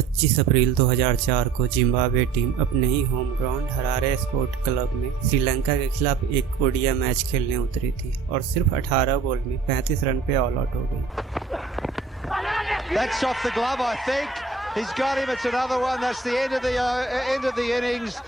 25 अप्रैल 2004 को Zimbabwe team अपने ही home ground Harare sport club में श्रीलंका के खिलाफ एक ओडीआई मैच खेलने उतरी थी और सिर्फ 18 बॉल में 35 रन पे ऑल आउट हो गई। That's off the glove, I think. He's got him. It's another one. That's the end of the innings.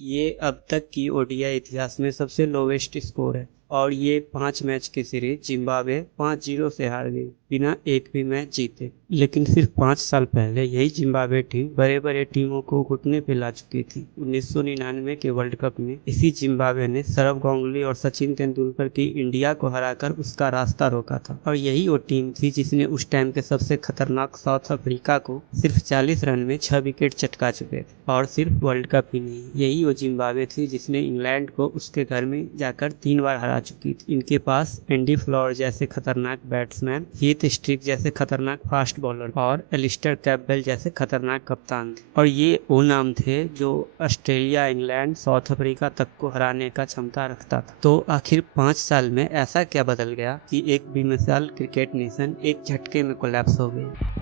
ये अब तक की ओडीआई इतिहास में सबसे लोवेस्ट स्कोर है और ये 5 मैच की सीरीज जिम्बाब्वे 5-0 से हार गई बिना एक भी मैच जीते। लेकिन सिर्फ 5 साल पहले यही जिम्बाब्वे टीम बड़े बड़े टीमों को घुटने पे ला चुकी थी। 1999 के वर्ल्ड कप में इसी जिम्बाब्वे ने सौरव गांगुली और सचिन तेंदुलकर की इंडिया को हराकर उसका रास्ता रोका था और यही वो टीम थी जिसने उस टाइम के सबसे खतरनाक साउथ अफ्रीका को सिर्फ 40 रन में 6 विकेट चटका चुके थे। और सिर्फ वर्ल्ड कप ही नहीं, यही वो जिम्बाब्वे थी जिसने इंग्लैंड को उसके घर में जाकर 3 बार हरा चुकी थी। इनके पास एंडी फ्लोर जैसे खतरनाक बैट्समैन, हीथ स्ट्रिक जैसे खतरनाक फास्ट बॉलर और एलिस्टर कैम्पबेल जैसे खतरनाक कप्तान थे। और ये वो नाम थे जो ऑस्ट्रेलिया, इंग्लैंड, साउथ अफ्रीका तक को हराने का क्षमता रखता था। तो आखिर 5 साल में ऐसा क्या बदल गया कि एक बेमिसाल क्रिकेट नेशन एक झटके में कोलैप्स हो गई।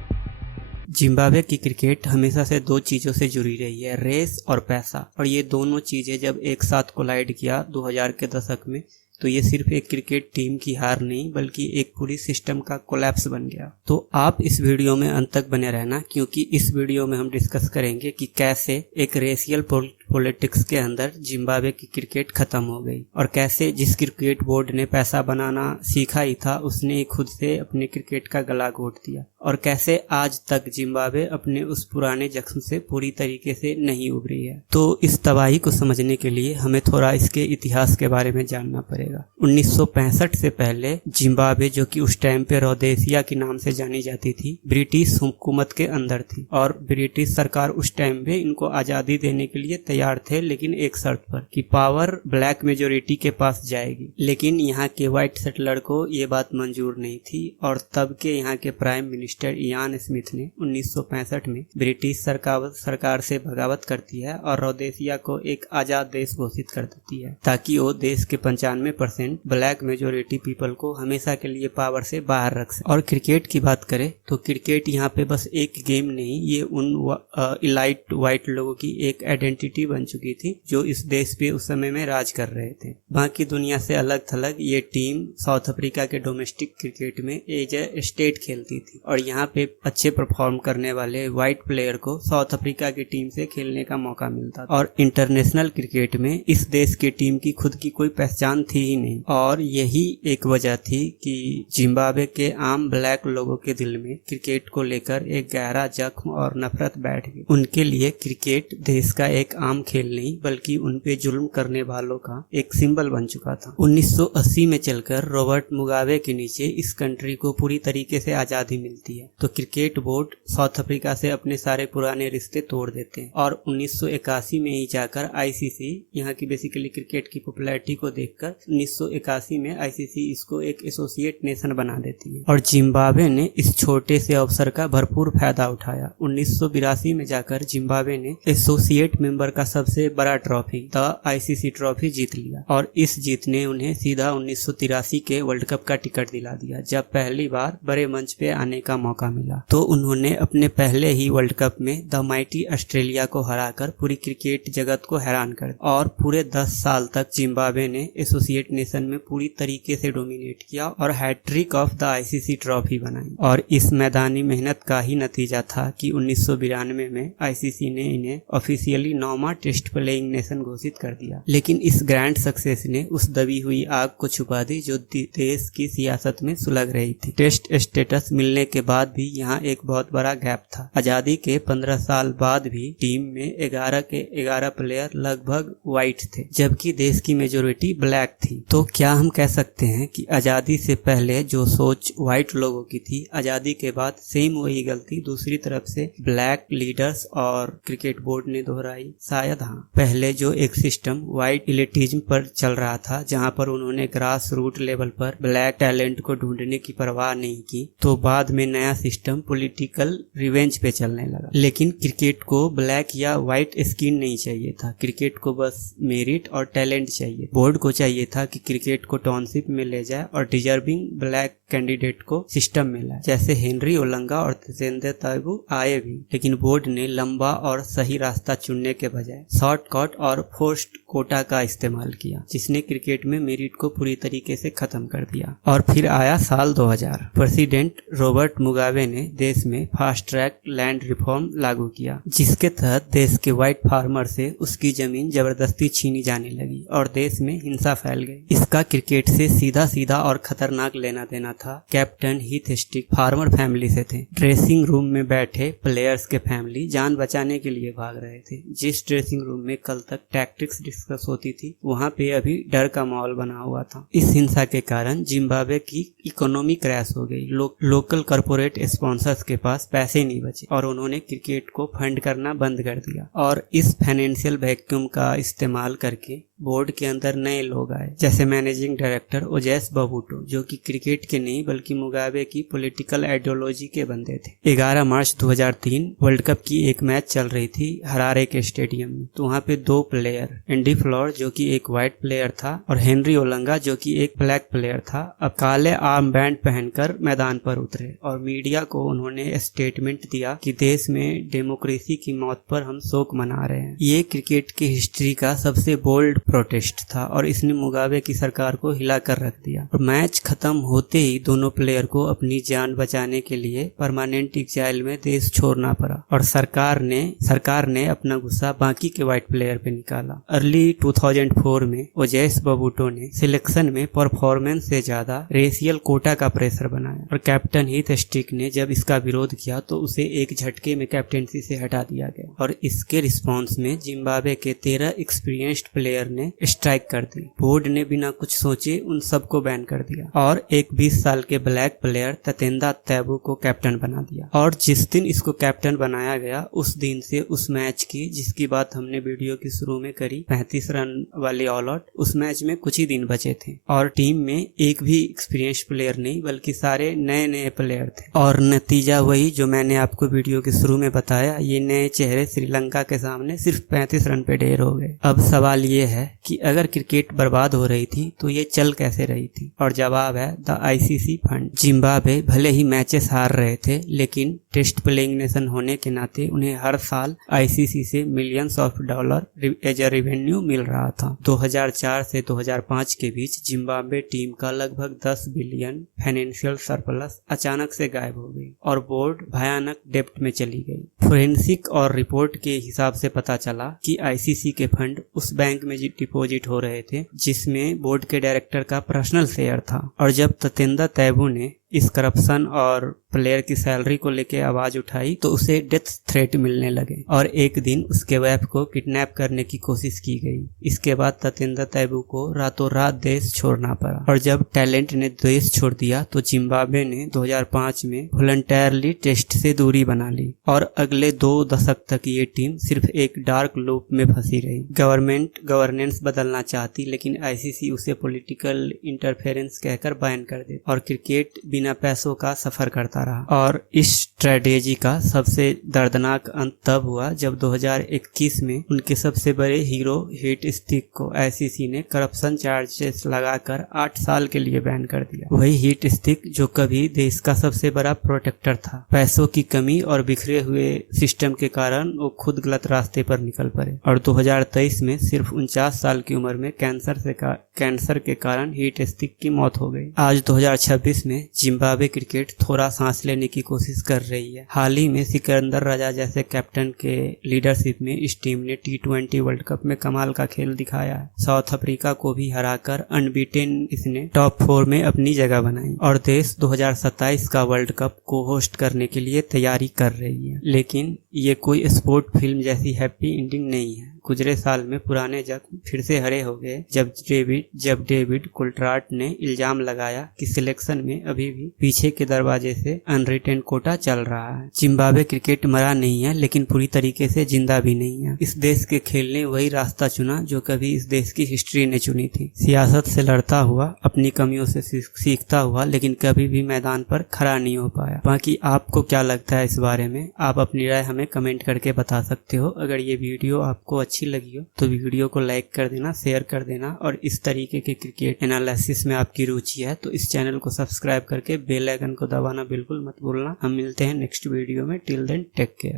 जिम्बाब्वे की क्रिकेट हमेशा से 2 चीज़ों से जुड़ी रही है, रेस और पैसा। और ये दोनों चीज़ें जब एक साथ कोलाइड किया 2000 के दशक में तो ये सिर्फ एक क्रिकेट टीम की हार नहीं बल्कि एक पूरी सिस्टम का कोलैप्स बन गया। तो आप इस वीडियो में अंत तक बने रहना क्योंकि इस वीडियो में हम डिस्कस करेंगे कि कैसे एक रेशियल पॉलिटिक्स के अंदर जिम्बाब्वे की क्रिकेट खत्म हो गई और कैसे जिस क्रिकेट बोर्ड ने पैसा बनाना सीखा ही था उसने खुद से अपने क्रिकेट का गला घोट दिया और कैसे आज तक जिम्बाब्वे अपने उस पुराने जख्म से पूरी तरीके से नहीं उभरी है। तो इस तबाही को समझने के लिए हमें थोड़ा इसके इतिहास के बारे में जानना पड़ेगा। 1965 से पहले जिम्बाब्वे, जो कि उस टाइम पे रोडेशिया के नाम से जानी जाती थी, ब्रिटिश हुकूमत के अंदर थी और ब्रिटिश सरकार उस टाइम पे इनको आज़ादी देने के लिए तैयार थे, लेकिन एक शर्त पर कि पावर ब्लैक मेजोरिटी के पास जाएगी। लेकिन यहाँ के व्हाइट सेटलर को ये बात मंजूर नहीं थी और तब के यहाँ के प्राइम मिनिस्टर इयान स्मिथ ने 1965 में ब्रिटिश सरकार से बगावत करती है और रोडेशिया को एक आज़ाद देश घोषित कर देती है ताकि वो देश के 95% ब्लैक मेजोरिटी पीपल को हमेशा के लिए पावर से बाहर रख सके। और क्रिकेट की बात करें तो क्रिकेट यहाँ पे बस एक गेम नहीं, ये उन इलाइट व्हाइट लोगों की एक आइडेंटिटी बन चुकी थी जो इस देश पे उस समय में राज कर रहे थे। बाकी दुनिया से अलग थलग ये टीम साउथ अफ्रीका के डोमेस्टिक क्रिकेट में एज ए स्टेट खेलती थी और यहाँ पे अच्छे परफॉर्म करने वाले व्हाइट प्लेयर को साउथ अफ्रीका की टीम से खेलने का मौका मिलता था। और इंटरनेशनल क्रिकेट में इस देश की टीम की खुद की कोई पहचान थी ही नहीं और यही एक वजह थी कि जिम्बाब्वे के आम ब्लैक लोगों के दिल में क्रिकेट को लेकर एक गहरा जख्म और नफरत बैठ गई। उनके लिए क्रिकेट देश का एक आम खेल नहीं बल्कि उन पे जुल्म करने वालों का एक सिंबल बन चुका था। 1980 में चलकर रॉबर्ट मुगाबे के नीचे इस कंट्री को पूरी तरीके से आजादी मिलती है तो क्रिकेट बोर्ड साउथ अफ्रीका से अपने सारे पुराने रिश्ते तोड़ देते हैं और 1981 में ही जाकर आईसीसी, यहाँ की बेसिकली क्रिकेट की पॉपुलैरिटी को देखकर 1981 में आईसीसी इसको एक एसोसिएट नेशन बना देती है और जिम्बाब्वे ने इस छोटे से अवसर का भरपूर फायदा उठाया। 1982 में जाकर जिम्बाब्वे ने एसोसिएट मेंबर का सबसे बड़ा ट्रॉफी द आईसीसी ट्रॉफी जीत लिया और इस जीत ने उन्हें सीधा 1983 के वर्ल्ड कप का टिकट दिला दिया जब पहली बार बड़े मंच पे आने का मौका मिला। तो उन्होंने अपने पहले ही वर्ल्ड कप में द माइटी ऑस्ट्रेलिया को हराकर पूरी क्रिकेट जगत को हैरान कर और पूरे 10 साल तक जिम्बाब्वे ने एसोसिएट नेशन में पूरी तरीके से डोमिनेट किया और hattrick of the ICC trophy बनाई। और इस मैदानी मेहनत का ही नतीजा था कि 1992 में आईसीसी ने इन्हें ऑफिशियली 9वां टेस्ट प्लेइंग नेशन घोषित कर दिया। लेकिन इस ग्रैंड सक्सेस ने उस दबी हुई आग को छुपा दी जो देश की सियासत में सुलग रही थी। टेस्ट स्टेटस मिलने के बाद भी यहाँ एक बहुत बड़ा गैप था। आजादी के 15 साल बाद भी टीम में 11 के 11 प्लेयर लगभग व्हाइट थे जबकि देश की मेजोरिटी ब्लैक थी। तो क्या हम कह सकते हैं कि आजादी से पहले जो सोच व्हाइट लोगों की थी, आजादी के बाद सेम वही गलती दूसरी तरफ से ब्लैक लीडर्स और क्रिकेट बोर्ड ने दोहराई। शायद हाँ। पहले जो एक सिस्टम वाइट इलिटिज्म पर चल रहा था, जहां पर उन्होंने ग्रास रूट लेवल पर ब्लैक टैलेंट को ढूंढने की परवाह नहीं की, तो बाद में नया सिस्टम पॉलिटिकल रिवेंज पे चलने लगा। लेकिन क्रिकेट को ब्लैक या व्हाइट स्किन नहीं चाहिए था, क्रिकेट को बस मेरिट और टैलेंट चाहिए। बोर्ड को चाहिए था कि क्रिकेट को टाउनशिप में ले जाए और डिजर्विंग ब्लैक कैंडिडेट को सिस्टम में लाए, जैसे हेनरी ओलंगा और ततेंद्र तैबू आए भी। लेकिन बोर्ड ने लंबा और सही रास्ता चुनने के बजाय शॉर्टकट और फोर्स्ड कोटा का इस्तेमाल किया, जिसने क्रिकेट में मेरिट को पूरी तरीके से खत्म कर दिया। और फिर आया साल 2000। प्रेसिडेंट रॉबर्ट मुगाबे ने देश में फास्ट ट्रैक लैंड रिफॉर्म लागू किया, जिसके तहत देश के व्हाइट फार्मर से उसकी जमीन जबरदस्ती छीनी जाने लगी और देश में हिंसा फैल गई। इसका क्रिकेट से सीधा सीधा और खतरनाक लेना देना था। Captain Heath stick farmer family से थे। ड्रेसिंग रूम में बैठे प्लेयर्स के फैमिली जान बचाने के लिए भाग रहे थे। जिस ड्रेसिंग रूम में कल तक टैक्टिक्स डिस्कस होती थी, वहां पे अभी डर का माहौल बना हुआ था। इस हिंसा के कारण जिम्बाब्वे की इकोनॉमी क्रैश हो गई। लोकल कॉर्पोरेट स्पॉन्सर्स के पास पैसे नहीं बचे और उन्होंने क्रिकेट को फंड करना बंद कर दिया। और इस फाइनेंशियल वैक्यूम का इस्तेमाल करके बोर्ड के अंदर नए लोग आए, जैसे मैनेजिंग डायरेक्टर ओजेस बबूटो, जो कि क्रिकेट के नहीं बल्कि मुगाबे की पॉलिटिकल आइडियोलॉजी के बंदे थे। 11 मार्च 2003 वर्ल्ड कप की एक मैच चल रही थी हरारे के स्टेडियम में। तो वहाँ पे दो प्लेयर, एंडी फ्लोर जो कि एक व्हाइट प्लेयर था और हेनरी ओलंगा जो कि एक ब्लैक प्लेयर था, अब काले आर्म बैंड पहनकर मैदान पर उतरे और मीडिया को उन्होंने स्टेटमेंट दिया कि देश में डेमोक्रेसी की मौत पर हम शोक मना रहे हैं। ये क्रिकेट की हिस्ट्री का सबसे बोल्ड प्रोटेस्ट था और इसने मुगाबे की सरकार को हिला कर रख दिया। और मैच खत्म होते ही दोनों प्लेयर को अपनी जान बचाने के लिए परमानेंट एग्जाइल में देश छोड़ना पड़ा और सरकार ने अपना गुस्सा बाकी के व्हाइट प्लेयर पे निकाला। अर्ली 2004 में ओजेस बबूटो ने सिलेक्शन में परफॉर्मेंस से ज्यादा रेशियल कोटा का प्रेशर बनाया और कैप्टन हीथ स्टिक ने जब इसका विरोध किया तो उसे एक झटके में कैप्टेंसी से हटा दिया गया और इसके रिस्पॉन्स में जिम्बाब्वे के 13 एक्सपीरियंस्ड प्लेयर ने स्ट्राइक कर दी। बोर्ड ने बिना कुछ सोचे उन सबको बैन कर दिया और एक 20 साल के ब्लैक प्लेयर ततेंद्र तैबू को कैप्टन बना दिया। और जिस दिन इसको कैप्टन बनाया गया उस दिन से उस मैच की, जिसकी बात हमने वीडियो की शुरू में करी, 35 रन वाली ऑल आउट, उस मैच में कुछ ही दिन बचे थे और टीम में एक भी एक्सपीरियंस प्लेयर नहीं बल्कि सारे नए नए प्लेयर थे। और नतीजा वही जो मैंने आपको वीडियो के शुरू में बताया, ये नए चेहरे श्रीलंका के सामने सिर्फ 35 रन पे ढेर हो गए। अब सवाल ये है कि अगर क्रिकेट बर्बाद हो रही थी तो ये चल कैसे रही थी? और जवाब है द आईसीसी फंड। जिम्बाब्वे भले ही मैचेस हार रहे थे, लेकिन टेस्ट प्लेइंग नेशन होने के नाते उन्हें हर साल आईसीसी से millions of dollar as a revenue मिल रहा था। 2004 से 2005 के बीच जिम्बाब्वे टीम का लगभग 10 बिलियन फाइनेंशियल सरप्लस अचानक से गायब हो गई और बोर्ड भयानक डेब्ट में चली गई। फोरेंसिक और रिपोर्ट के हिसाब से पता चला कि आईसीसी के फंड उस बैंक में डिपॉजिट हो रहे थे जिसमें बोर्ड के डायरेक्टर का पर्सनल शेयर था। और जब ततेंद्र तैबू ने इस करप्शन और प्लेयर की सैलरी को लेके आवाज उठाई तो उसे डेथ थ्रेट मिलने लगे और एक दिन उसके वाइफ को किडनैप करने की कोशिश की गई। इसके बाद ततेंद्र तैबू को रातों रात देश छोड़ना पड़ा और जब टैलेंट ने देश छोड़ दिया तो जिम्बाब्वे ने 2005 में वॉलंटियरली टेस्ट से दूरी बना ली और अगले 2 दशक तक ये टीम सिर्फ एक डार्क लूप में फंसी रही। गवर्नमेंट गवर्नेंस बदलना चाहती लेकिन आईसीसी उसे पॉलिटिकल इंटरफेरेंस कहकर बैन कर दे और क्रिकेट बिना पैसों का सफर करता रहा। और इस स्ट्रेटेजी का सबसे दर्दनाक अंत तब हुआ जब 2021 में उनके सबसे बड़े हीरो हीट स्टिक को आईसीसी ने करप्शन चार्जेस लगाकर 8 साल के लिए बैन कर दिया। वही हीट स्टिक जो कभी देश का सबसे बड़ा प्रोटेक्टर था। पैसों की कमी और बिखरे हुए सिस्टम के कारण वो खुद गलत रास्ते पर निकल पड़े और 2023 में सिर्फ 49 साल की उम्र में कैंसर के कारण हीट स्टिक की मौत हो गई। आज 2026 में जिम्बाब्वे क्रिकेट थोड़ा सांस लेने की कोशिश कर रही है। हाल ही में सिकंदर रजा जैसे कैप्टन के लीडरशिप में इस टीम ने T20 वर्ल्ड कप में कमाल का खेल दिखाया है। साउथ अफ्रीका को भी हराकर अनबीटेन इसने टॉप 4 में अपनी जगह बनाई और देश 2027 का वर्ल्ड कप को होस्ट करने के लिए तैयारी कर रही है। लेकिन ये कोई स्पोर्ट फिल्म जैसी हैप्पी एंडिंग नहीं है। गुजरे साल में पुराने जख्म फिर से हरे हो गए जब डेविड कोल्ट्राट ने इल्जाम लगाया कि सिलेक्शन में अभी भी पीछे के दरवाजे से अनरिटेन कोटा चल रहा है। जिम्बाब्वे क्रिकेट मरा नहीं है, लेकिन पूरी तरीके से जिंदा भी नहीं है। इस देश के खेल ने वही रास्ता चुना जो कभी इस देश की हिस्ट्री ने चुनी थी। सियासत से लड़ता हुआ, अपनी कमियों से सीखता हुआ, लेकिन कभी भी मैदान पर खड़ा नहीं हो पाया। बाकी आपको क्या लगता है इस बारे में? आप अपनी राय हमें कमेंट करके बता सकते हो। अगर ये वीडियो आपको अच्छी लगी हो तो वीडियो को लाइक कर देना, शेयर कर देना, और इस तरीके के क्रिकेट एनालिसिस में आपकी रुचि है तो इस चैनल को सब्सक्राइब करके बेल आइकन को दबाना बिल्कुल मत भूलना। हम मिलते हैं नेक्स्ट वीडियो में। Till then take care.